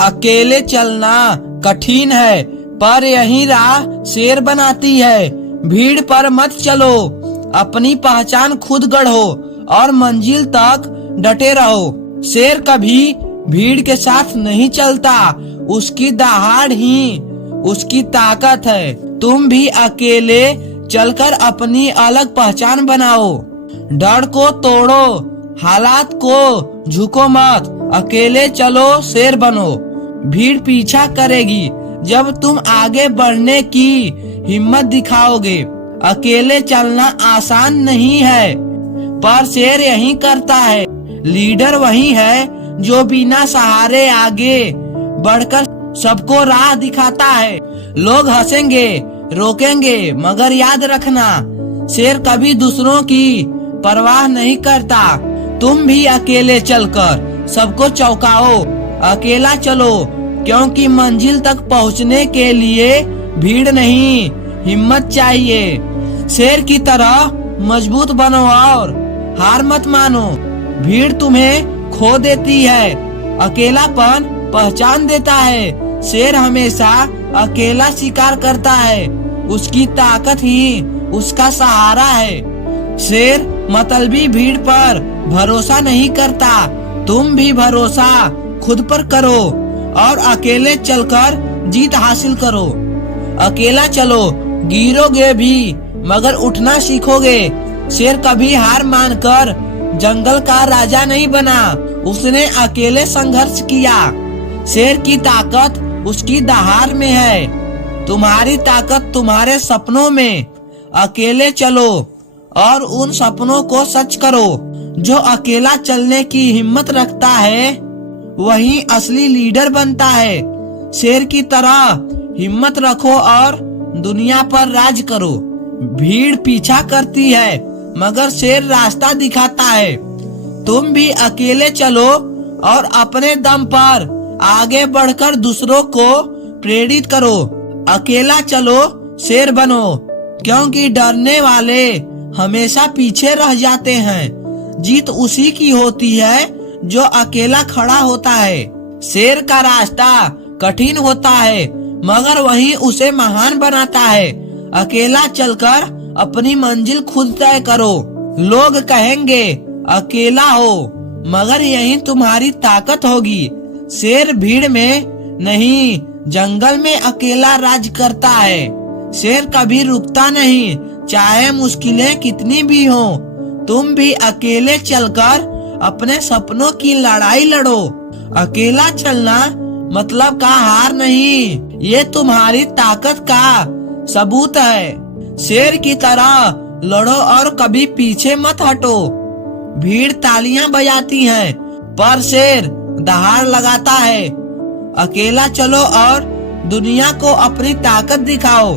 अकेले चलना कठिन है, पर यही राह शेर बनाती है। भीड़ पर मत चलो, अपनी पहचान खुद गढ़ो और मंजिल तक डटे रहो। शेर कभी भीड़ के साथ नहीं चलता, उसकी दहाड़ ही उसकी ताकत है। तुम भी अकेले चलकर अपनी अलग पहचान बनाओ। डर को तोड़ो, हालात को झुको मत, अकेले चलो, शेर बनो। भीड़ पीछा करेगी जब तुम आगे बढ़ने की हिम्मत दिखाओगे। अकेले चलना आसान नहीं है, पर शेर यही करता है। लीडर वही है जो बिना सहारे आगे बढ़कर सबको राह दिखाता है। लोग हंसेंगे, रोकेंगे, मगर याद रखना, शेर कभी दूसरों की परवाह नहीं करता। तुम भी अकेले चलकर सबको चौंकाओ। अकेला चलो, क्योंकि मंजिल तक पहुंचने के लिए भीड़ नहीं, हिम्मत चाहिए। शेर की तरह मजबूत बनो और हार मत मानो। भीड़ तुम्हें खो देती है, अकेलापन पहचान देता है। शेर हमेशा अकेला शिकार करता है, उसकी ताकत ही उसका सहारा है। शेर मतलबी भीड़ पर भरोसा नहीं करता। तुम भी भरोसा खुद पर करो और अकेले चलकर जीत हासिल करो। अकेला चलो, गिरोगे भी मगर उठना सीखोगे। शेर कभी हार मानकर जंगल का राजा नहीं बना, उसने अकेले संघर्ष किया। शेर की ताकत उसकी दहाड़ में है, तुम्हारी ताकत तुम्हारे सपनों में। अकेले चलो और उन सपनों को सच करो। जो अकेला चलने की हिम्मत रखता है वही असली लीडर बनता है। शेर की तरह हिम्मत रखो और दुनिया पर राज करो। भीड़ पीछा करती है मगर शेर रास्ता दिखाता है। तुम भी अकेले चलो और अपने दम पर आगे बढ़कर दूसरों को प्रेरित करो। अकेला चलो, शेर बनो, क्योंकि डरने वाले हमेशा पीछे रह जाते हैं। जीत उसी की होती है जो अकेला खड़ा होता है। शेर का रास्ता कठिन होता है, मगर वही उसे महान बनाता है। अकेला चलकर अपनी मंजिल खुद तय करो। लोग कहेंगे अकेला हो, मगर यही तुम्हारी ताकत होगी। शेर भीड़ में नहीं, जंगल में अकेला राज करता है। शेर कभी रुकता नहीं, चाहे मुश्किलें कितनी भी हों। तुम भी अकेले चलकर अपने सपनों की लड़ाई लड़ो। अकेला चलना मतलब का हार नहीं, ये तुम्हारी ताकत का सबूत है। शेर की तरह लड़ो और कभी पीछे मत हटो। भीड़ तालियां बजाती है, पर शेर दहाड़ लगाता है। अकेला चलो और दुनिया को अपनी ताकत दिखाओ।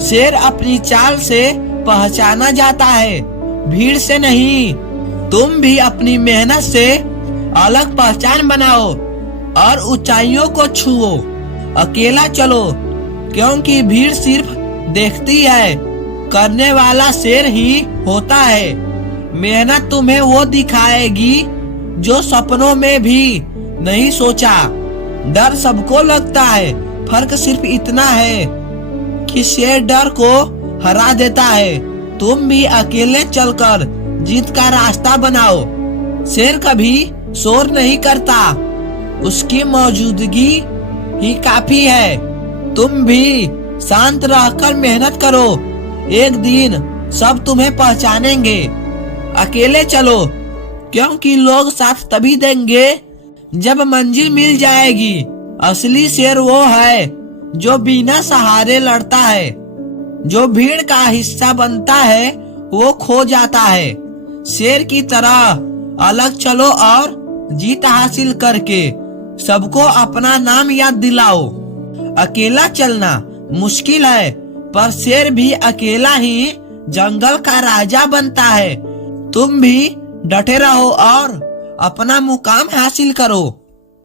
शेर अपनी चाल से पहचाना जाता है, भीड़ से नहीं। तुम भी अपनी मेहनत से अलग पहचान बनाओ और ऊंचाइयों को छुओ। अकेला चलो, क्योंकि भीड़ सिर्फ देखती है, करने वाला शेर ही होता है। मेहनत तुम्हें वो दिखाएगी जो सपनों में भी नहीं सोचा। डर सबको लगता है, फर्क सिर्फ इतना है कि शेर डर को हरा देता है। तुम भी अकेले चलकर जीत का रास्ता बनाओ। शेर कभी शोर नहीं करता, उसकी मौजूदगी ही काफी है। तुम भी शांत रहकर मेहनत करो, एक दिन सब तुम्हें पहचानेंगे। अकेले चलो, क्योंकि लोग साथ तभी देंगे जब मंजिल मिल जाएगी। असली शेर वो है जो बिना सहारे लड़ता है। जो भीड़ का हिस्सा बनता है वो खो जाता है। शेर की तरह अलग चलो और जीत हासिल करके सबको अपना नाम याद दिलाओ। अकेला चलना मुश्किल है, पर शेर भी अकेला ही जंगल का राजा बनता है। तुम भी डटे रहो और अपना मुकाम हासिल करो।